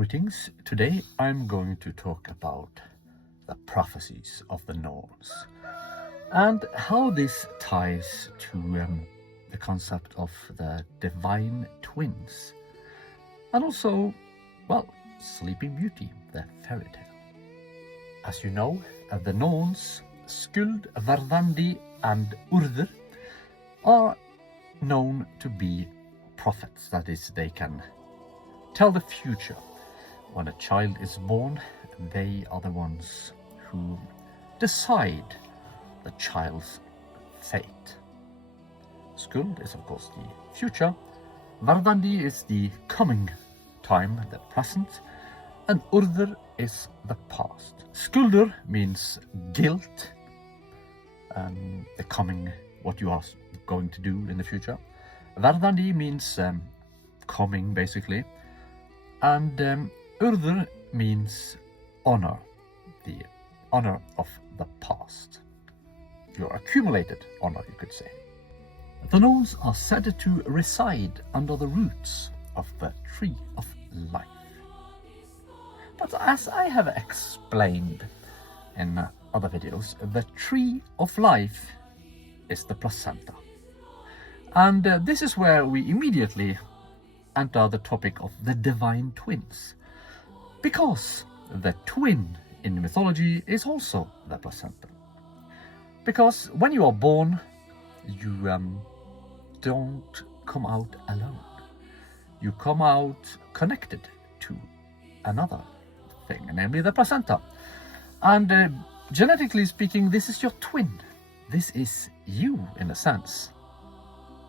Greetings. Today I'm going to talk about the prophecies of the Norns and how this ties to the concept of the divine twins and also, well, Sleeping Beauty, the fairy tale. As you know, the Norns, Skuld, Verdandi and Urður are known to be prophets. That is, they can tell the future. When a child is born, they are the ones who decide the child's fate. Skuld is of course the future, Verdandi is the coming time, the present, and Urður is the past. Skuldur means guilt, the coming, what you are going to do in the future. Verdandi means coming, basically, and Urður means honor, the honor of the past. Your accumulated honor, you could say. The Norns are said to reside under the roots of the tree of life. But as I have explained in other videos, the tree of life is the placenta. And this is where we immediately enter the topic of the divine twins. Because the twin in mythology is also the placenta. Because when you are born, you don't come out alone. You come out connected to another thing, namely the placenta. And genetically speaking, this is your twin. This is you, in a sense.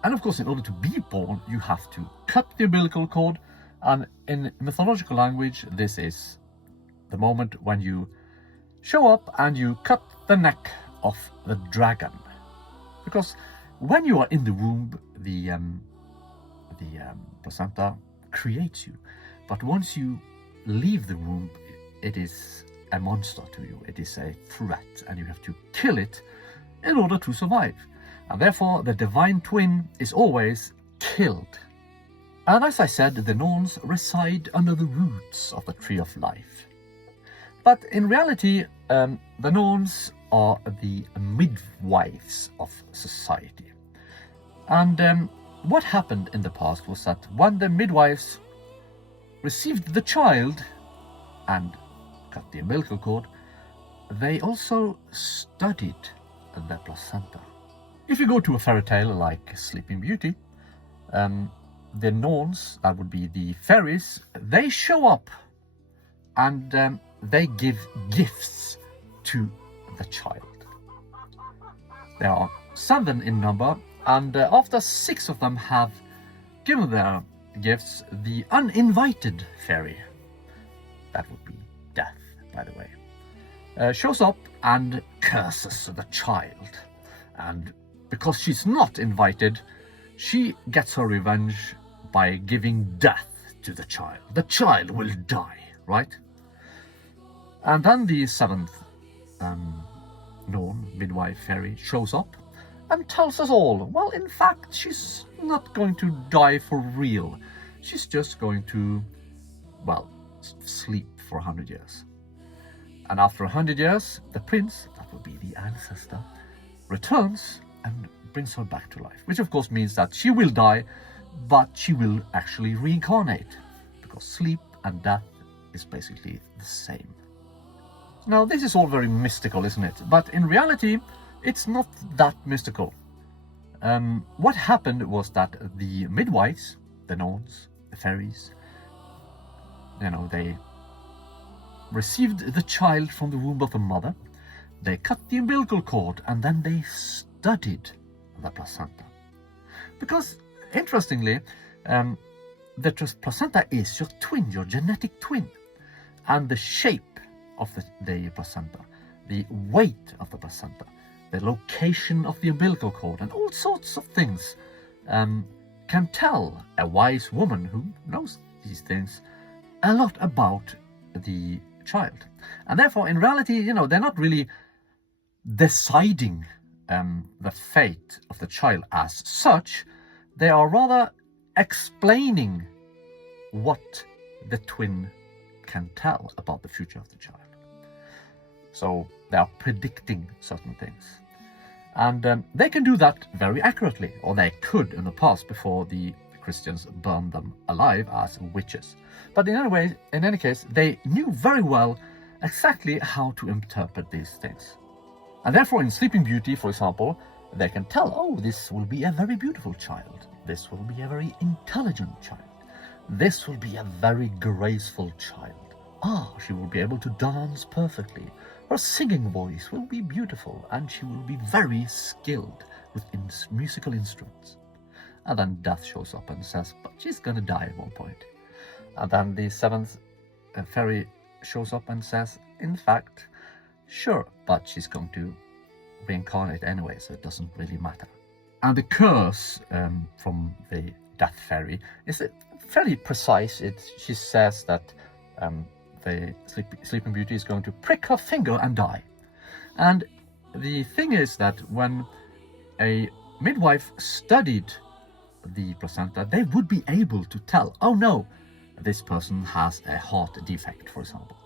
And of course, in order to be born, you have to cut the umbilical cord. And in mythological language, this is the moment when you show up and you cut the neck of the dragon. Because when you are in the womb, the placenta creates you. But once you leave the womb, it is a monster to you. It is a threat, and you have to kill it in order to survive. And therefore, the divine twin is always killed. And as I said, the Norns reside under the roots of the tree of life. But in reality, the Norns are the midwives of society. And what happened in the past was that when the midwives received the child and cut the umbilical cord, they also studied the placenta. If you go to a fairy tale like Sleeping Beauty, the Norns, that would be the fairies, they show up and they give gifts to the child. There are 7 in number, and after 6 of them have given their gifts, the uninvited fairy, that would be Death, by the way, shows up and curses the child. And because she's not invited, she gets her revenge by giving death to the child. The child will die, right? And then the 7th Norn midwife fairy shows up and tells us all, well, in fact, she's not going to die for real. She's just going to, well, sleep for 100 years. And after 100 years, the prince, that will be the ancestor, returns and brings her back to life. Which of course means that she will die, but she will actually reincarnate. Because sleep and death is basically the same. Now, this is all very mystical, isn't it? But in reality, it's not that mystical. What happened was that the midwives, the Norns, the fairies, they received the child from the womb of the mother. They cut the umbilical cord and then they studied the placenta. Because, interestingly, the placenta is your twin, your genetic twin. And the shape of the placenta, the weight of the placenta, the location of the umbilical cord, and all sorts of things can tell a wise woman who knows these things a lot about the child. And therefore, in reality, they're not really deciding the fate of the child as such. They are rather explaining what the twin can tell about the future of the child. So they are predicting certain things. And they can do that very accurately, or they could in the past before the Christians burned them alive as witches. But in any case, they knew very well exactly how to interpret these things. And therefore in Sleeping Beauty, for example, they can tell, oh, this will be a very beautiful child. This will be a very intelligent child. This will be a very graceful child. She will be able to dance perfectly. Her singing voice will be beautiful, and she will be very skilled with musical instruments. And then Death shows up and says, but she's gonna die at one point. And then the seventh fairy shows up and says, in fact, sure, but she's going to reincarnate anyway, so it doesn't really matter. And the curse from the Death Fairy is fairly precise. She says that the Sleeping Beauty is going to prick her finger and die. And the thing is that when a midwife studied the placenta, they would be able to tell, oh no, this person has a heart defect, for example.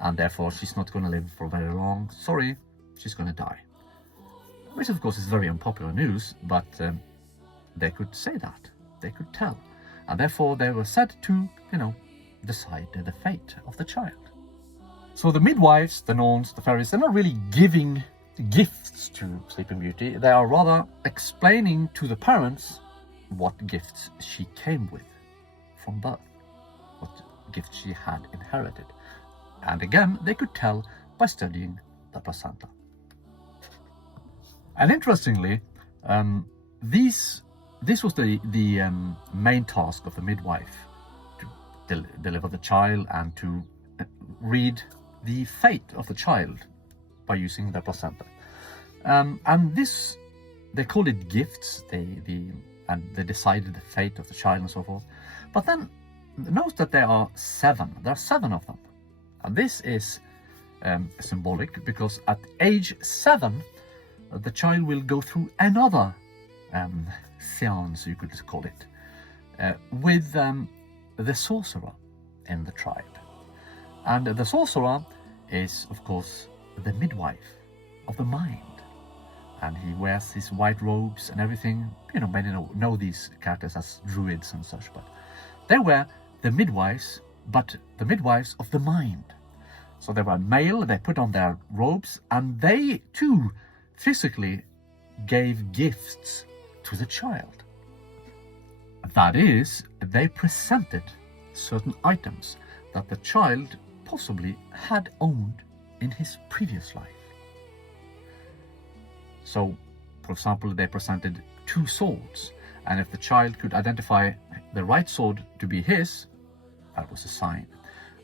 And therefore she's not going to live for very long. Sorry, she's going to die. Which of course is very unpopular news, but they could say that. They could tell. And therefore they were said to, decide the fate of the child. So the midwives, the Norns, the fairies, they're not really giving gifts to Sleeping Beauty. They are rather explaining to the parents what gifts she came with from birth, what gifts she had inherited. And again, they could tell by studying the placenta. And interestingly, this was the main task of the midwife, to deliver the child and to read the fate of the child by using the placenta. And this, they called it gifts. And they decided the fate of the child and so forth. But then note that there are 7. There are 7 of them. And this is symbolic because at age 7, the child will go through another seance, you could call it, with the sorcerer in the tribe. And the sorcerer is, of course, the midwife of the mind. And he wears his white robes and everything. Many know these characters as druids and such, but they were the midwives, but the midwives of the mind. So they were male, they put on their robes, and they too physically gave gifts to the child. That is, they presented certain items that the child possibly had owned in his previous life. So, for example, they presented 2 swords, and if the child could identify the right sword to be his, that was a sign.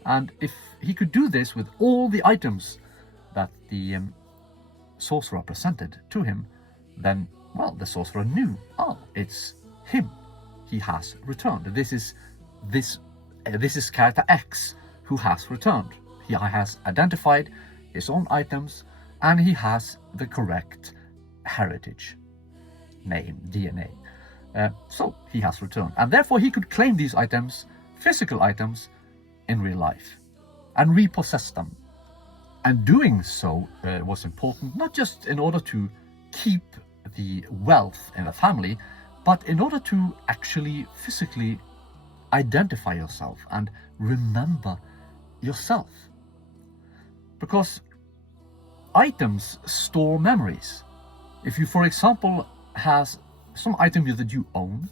And if he could do this with all the items that the sorcerer presented to him, then, well, the sorcerer knew, it's him. He has returned. This is character X who has returned. He has identified his own items, and he has the correct heritage, name, DNA. So he has returned, and therefore he could claim these items, physical items, in real life and repossess them. And doing so was important, not just in order to keep the wealth in the family, but in order to actually physically identify yourself and remember yourself. Because items store memories. If you, for example, has some item that you own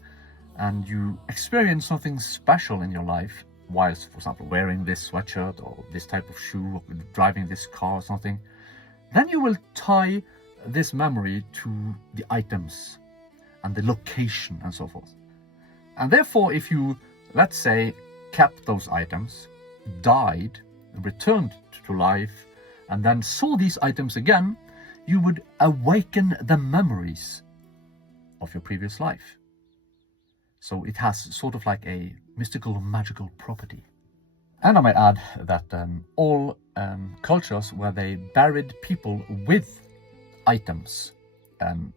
and you experience something special in your life, whilst, for example, wearing this sweatshirt or this type of shoe or driving this car or something, then you will tie this memory to the items and the location and so forth. And therefore, if you, let's say, kept those items, died, returned to life, and then saw these items again, you would awaken the memories of your previous life. So it has sort of like a mystical, magical property. And I might add that all cultures where they buried people with items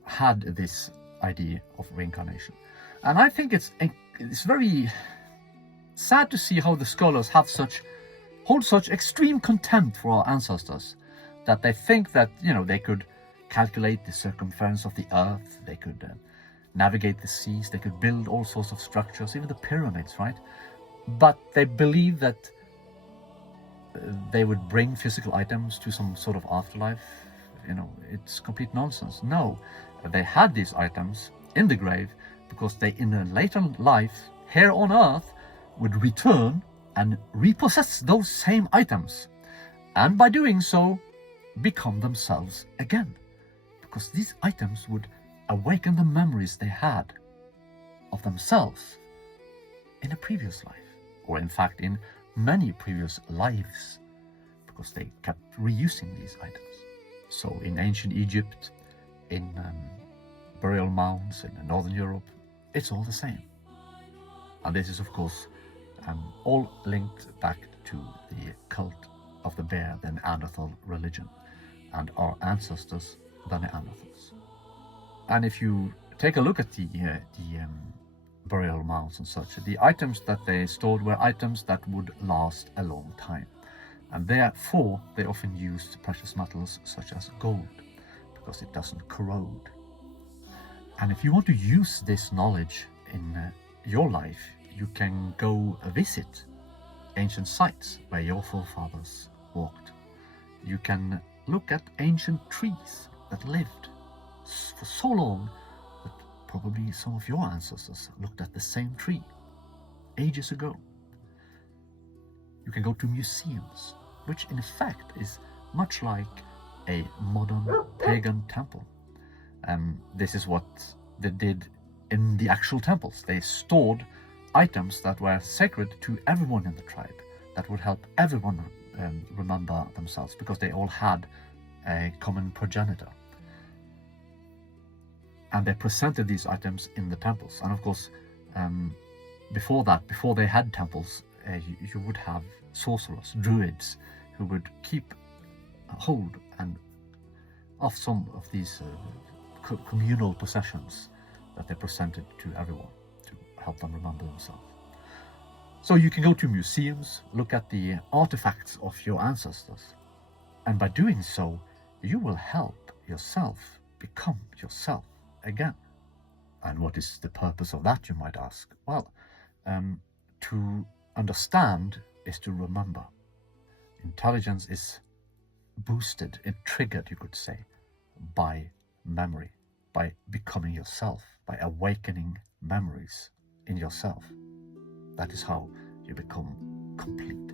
had this idea of reincarnation. And I think it's very sad to see how the scholars have such hold such extreme contempt for our ancestors that they think that, they could calculate the circumference of the earth, they could navigate the seas, they could build all sorts of structures, even the pyramids, right? But they believe that they would bring physical items to some sort of afterlife. It's complete nonsense. No, they had these items in the grave because they, in a later life here on earth, would return and repossess those same items, and by doing so become themselves again, because these items would awaken the memories they had of themselves in a previous life, or in fact in many previous lives, because they kept reusing these items. So in ancient Egypt, in burial mounds in Northern Europe, it's all the same. And this is, of course, all linked back to the cult of the bear, the Neanderthal religion, and our ancestors, the Neanderthals. And if you take a look at the burial mounds and such, the items that they stored were items that would last a long time. And therefore, they often used precious metals such as gold, because it doesn't corrode. And if you want to use this knowledge in your life, you can go visit ancient sites where your forefathers walked. You can look at ancient trees that lived for so long that probably some of your ancestors looked at the same tree ages ago. You can go to museums, which in effect is much like a modern pagan temple. This is what they did in the actual temples. They stored items that were sacred to everyone in the tribe, that would help everyone remember themselves, because they all had a common progenitor. And they presented these items in the temples. And of course, before they had temples, you would have sorcerers, druids, who would keep hold of some of these communal possessions that they presented to everyone to help them remember themselves. So you can go to museums, look at the artifacts of your ancestors, and by doing so, you will help yourself become yourself again. And what is the purpose of that, you might ask? Well, to understand is to remember. Intelligence is boosted, triggered, you could say, by memory, by becoming yourself, by awakening memories in yourself. That is how you become complete.